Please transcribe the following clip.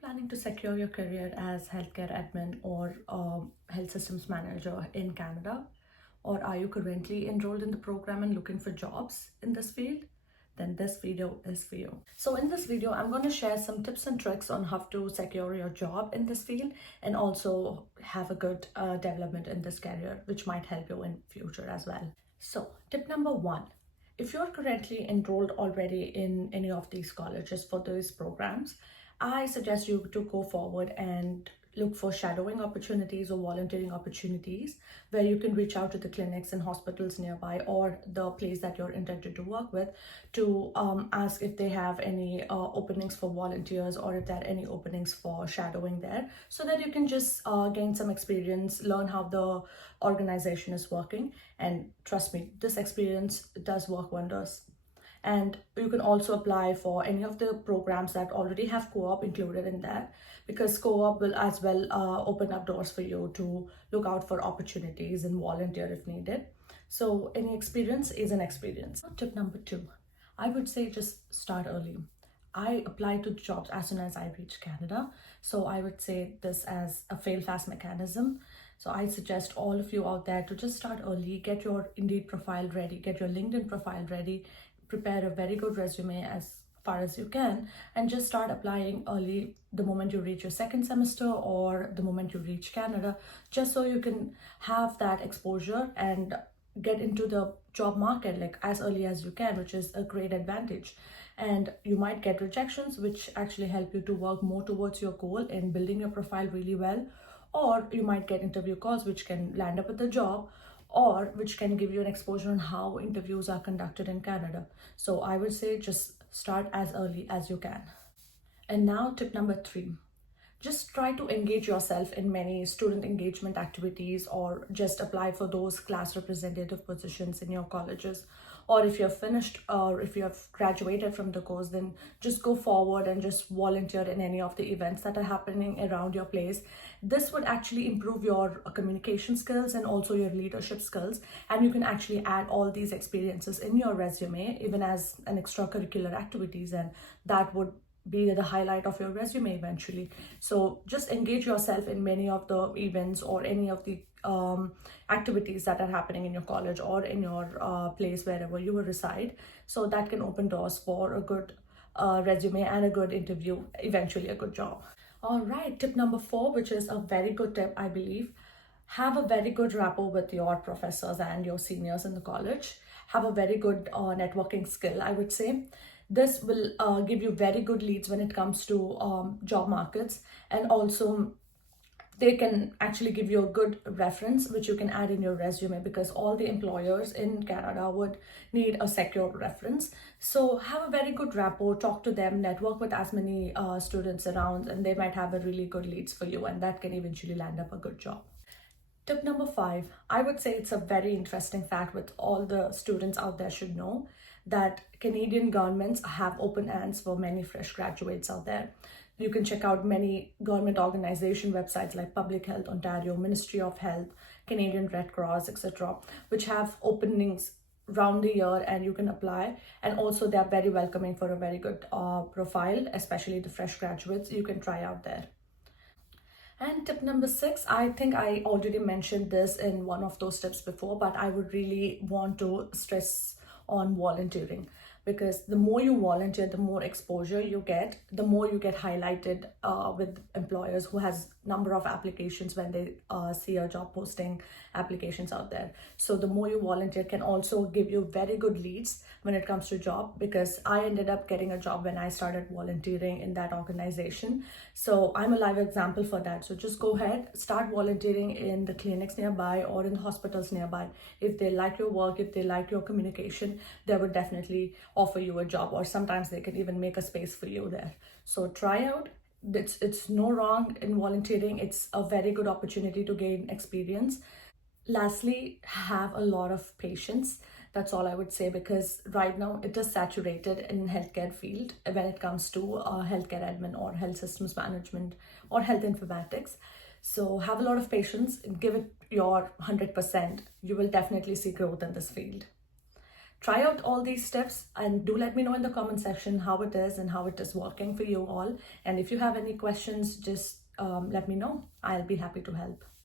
planning to secure your career as healthcare admin or health systems manager in Canada? Or are you currently enrolled in the program and looking for jobs in this field? Then this video is for you. So in this video, I'm going to share some tips and tricks on how to secure your job in this field and also have a good development in this career, which might help you in future as well. So tip number one, if you're currently enrolled already in any of these colleges for these programs, I suggest you to go forward and look for shadowing opportunities or volunteering opportunities where you can reach out to the clinics and hospitals nearby or the place that you're intended to work with to ask if they have any openings for volunteers or if there are any openings for shadowing there, so that you can just gain some experience, learn how the organization is working, and trust me, this experience does work wonders. And you can also apply for any of the programs that already have co-op included in that, because co-op will as well open up doors for you to look out for opportunities and volunteer if needed. So any experience is an experience. Tip number two, I would say just start early. I applied to jobs as soon as I reached Canada, so I would say this as a fail fast mechanism. So I suggest all of you out there to just start early, get your Indeed profile ready, get your LinkedIn profile ready, prepare a very good resume as far as you can, and just start applying early the moment you reach your second semester or the moment you reach Canada, just so you can have that exposure and get into the job market like as early as you can, which is a great advantage. And you might get rejections, which actually help you to work more towards your goal in building your profile really well, or you might get interview calls which can land up with the job, or which can give you an exposure on how interviews are conducted in Canada. So I would say just start as early as you can. And now tip number three, just try to engage yourself in many student engagement activities or just apply for those class representative positions in your colleges. Or if you're finished or if you have graduated from the course, then just go forward and just volunteer in any of the events that are happening around your place. This would actually improve your communication skills and also your leadership skills. And you can actually add all these experiences in your resume, even as an extracurricular activities, and that would be the highlight of your resume eventually. So just engage yourself in many of the events or any of the activities that are happening in your college or in your place wherever you will reside. So that can open doors for a good resume and a good interview, eventually a good job. All right, tip number four, which is a very good tip, I believe. Have a very good rapport with your professors and your seniors in the college. Have a very good networking skill, I would say. This will give you very good leads when it comes to job markets, and also they can actually give you a good reference which you can add in your resume, because all the employers in Canada would need a secure reference. So have a very good rapport, talk to them, network with as many students around, and they might have a really good leads for you, and that can eventually land up a good job. Tip number five, I would say it's a very interesting fact with all the students out there should know, that Canadian governments have open hands for many fresh graduates out there. You can check out many government organization websites like Public Health Ontario, Ministry of Health, Canadian Red Cross, etc., which have openings round the year and you can apply. And also they're very welcoming for a very good profile, especially the fresh graduates. You can try out there. And tip number six, I think I already mentioned this in one of those tips before, but I would really want to stress on volunteering, because the more you volunteer, the more exposure you get, the more you get highlighted with employers who has number of applications when they see a job posting applications out there. So the more you volunteer can also give you very good leads when it comes to job, because I ended up getting a job when I started volunteering in that organization. So I'm a live example for that. So just go ahead, start volunteering in the clinics nearby or in the hospitals nearby. If they like your work, if they like your communication, they would definitely offer you a job, or sometimes they can even make a space for you there. So try out. It's no wrong in volunteering. It's a very good opportunity to gain experience. Lastly, have a lot of patience. That's all I would say, because right now it is saturated in healthcare field when it comes to healthcare admin or health systems management or health informatics. So have a lot of patience and give it your 100%. You will definitely see growth in this field. try out all these steps and do let me know in the comment section how it is and how it is working for you all. And if you have any questions, just let me know. I'll be happy to help.